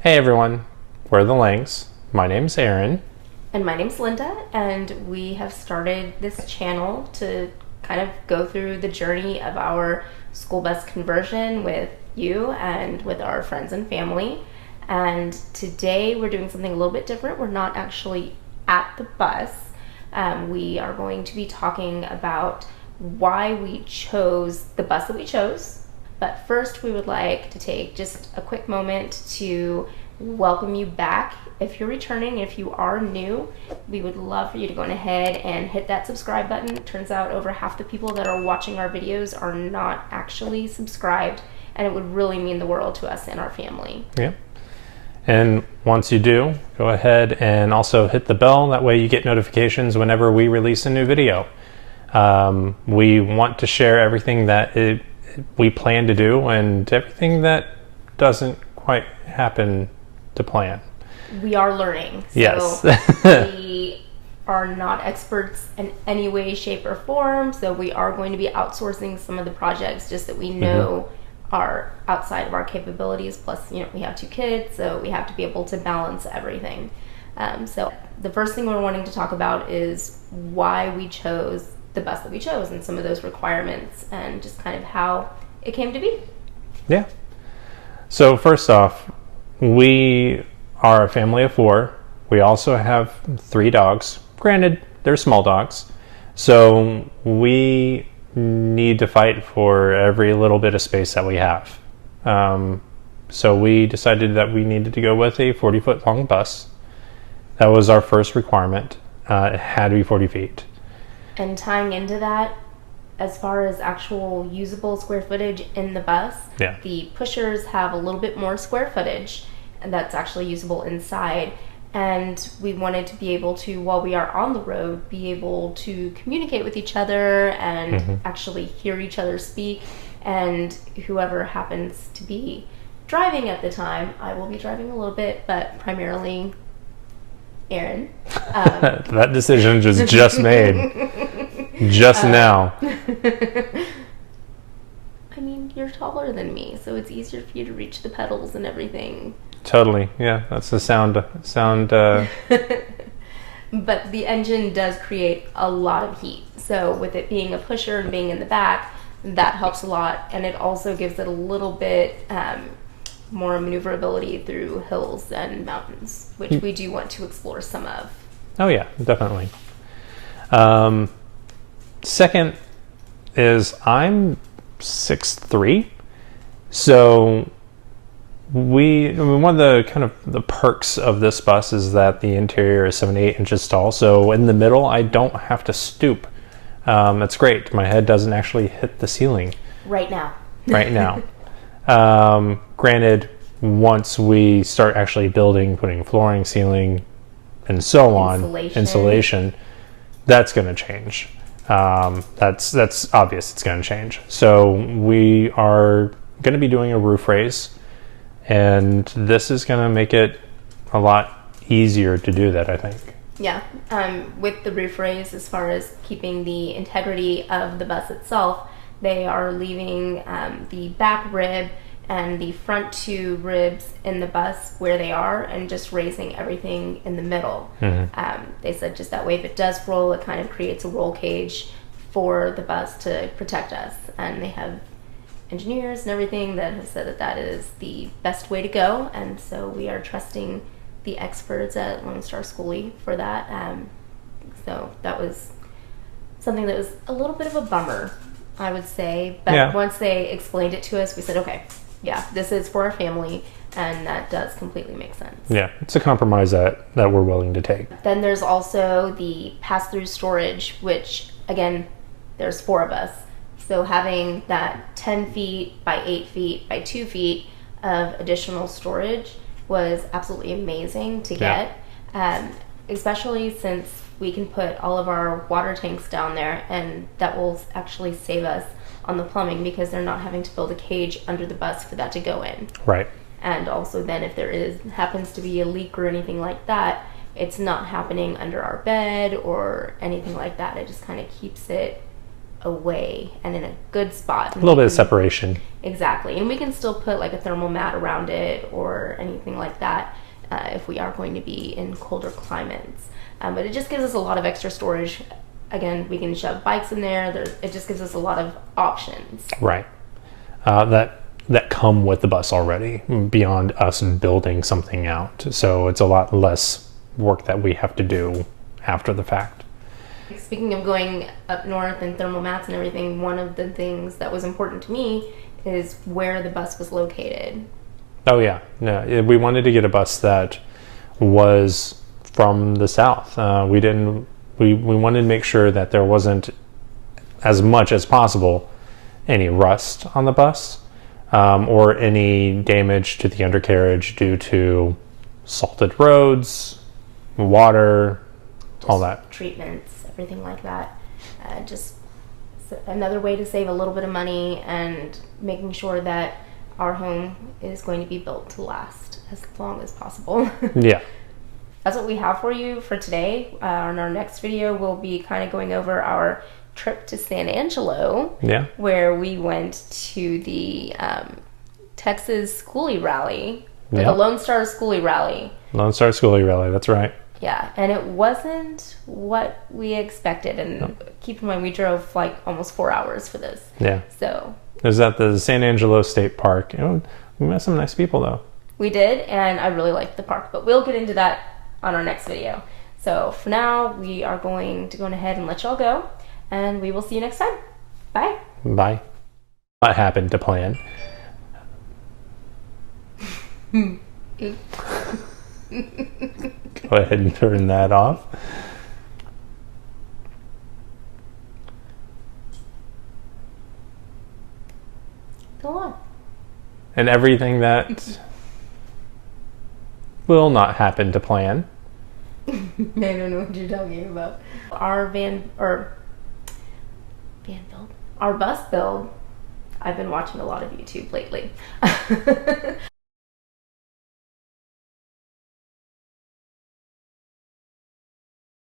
Hey everyone, we're the Langs. My name's Aaron. And my name's Linda, and we have started this channel to kind of go through the journey of our school bus conversion with you and with our friends and family. And today we're doing something a little bit different. We're not actually at the bus. We are going to be talking about why we chose the bus that we chose. But first, we would like to take just a quick moment to welcome you back. If you're returning, if you are new, we would love for you to go ahead and hit that subscribe button. It turns out over half the people that are watching our videos are not actually subscribed, and it would really mean the world to us and our family. Yeah. And once you do, go ahead and also hit the bell. That way you get notifications whenever we release a new video. We want to share everything that we plan to do and everything that doesn't quite happen to plan. We are learning. So yes. We are not experts in any way, shape, or form. So we are going to be outsourcing some of the projects just that we know are outside of our capabilities. Plus, we have 2 kids, so we have to be able to balance everything. So the first thing we're wanting to talk about is why we chose the bus that we chose and some of those requirements and just kind of how it came to be. Yeah. So first off, we are a family of 4. We also have 3 dogs. Granted, they're small dogs. So we need to fight for every little bit of space that we have. So we decided that we needed to go with a 40-foot long bus. That was our first requirement. It had to be 40 feet. And tying into that, as far as actual usable square footage in the bus, the pushers have a little bit more square footage, and that's actually usable inside. And we wanted to be able to, while we are on the road, be able to communicate with each other and actually hear each other speak. And whoever happens to be driving at the time, I will be driving a little bit, but primarily Aaron. That decision was just made. Just now. I mean, you're taller than me, so it's easier for you to reach the pedals and everything. Totally. Yeah, that's the sound. But the engine does create a lot of heat. So with it being a pusher and being in the back, that helps a lot. And it also gives it a little bit more maneuverability through hills and mountains, which we do want to explore some of. Oh yeah, definitely. Second is I'm 6'3", so one of the kind of the perks of this bus is that the interior is 7 to 8 inches tall. So in the middle, I don't have to stoop. That's great. My head doesn't actually hit the ceiling. Right now. Right now. Granted, once we start actually building, putting flooring, ceiling, and so on, insulation, that's going to change. That's obvious. It's going to change. So we are going to be doing a roof raise, and this is going to make it a lot easier to do that, I think. Yeah. With the roof raise, as far as keeping the integrity of the bus itself, they are leaving the back rib and the front 2 ribs in the bus where they are and just raising everything in the middle. They said just that way, if it does roll, it kind of creates a roll cage for the bus to protect us. And they have engineers and everything that have said that that is the best way to go. And so we are trusting the experts at Lone Star Schoolie for that. So that was something that was a little bit of a bummer, I would say. But once they explained it to us, we said, okay, yeah, this is for our family. and that does completely make sense. Yeah, it's a compromise that we're willing to take. Then there's also the pass-through storage, which again, there's 4 of us. So having that 10 feet by 8 feet by 2 feet of additional storage was absolutely amazing to get, especially since we can put all of our water tanks down there, and that will actually save us on the plumbing because they're not having to build a cage under the bus for that to go in. Right. And also then if there happens to be a leak or anything like that, it's not happening under our bed or anything like that. It just kind of keeps it away and in a good spot. A little bit of separation. Exactly. And we can still put like a thermal mat around it or anything like that if we are going to be in colder climates. But it just gives us a lot of extra storage. Again, we can shove bikes in there. It just gives us a lot of options. Right. That come with the bus already, beyond us building something out. So it's a lot less work that we have to do after the fact. Speaking of going up north and thermal mats and everything, one of the things that was important to me is where the bus was located. Oh yeah, no, we wanted to get a bus that was from the south. We wanted to make sure that there wasn't, as much as possible, any rust on the bus. Or any damage to the undercarriage due to salted roads, water, all that. Treatments, everything like that. Just another way to save a little bit of money and making sure that our home is going to be built to last as long as possible. Yeah. That's what we have for you for today. On our next video, we'll be kind of going over our trip to San Angelo, where we went to the Texas Schoolie Rally, the Lone Star Schoolie Rally. Lone Star Schoolie Rally, that's right. Yeah, and it wasn't what we expected. And keep in mind, we drove like almost 4 hours for this. Yeah. So it was at the San Angelo State Park. We met some nice people, though. We did, and I really liked the park. But we'll get into that on our next video. So for now, we are going to go ahead and let y'all go. And we will see you next time. Bye. Bye. What happened to plan? Go ahead and turn that off. Go on. And everything that will not happen to plan. I don't know what you're talking about. Our bus build. I've been watching a lot of YouTube lately.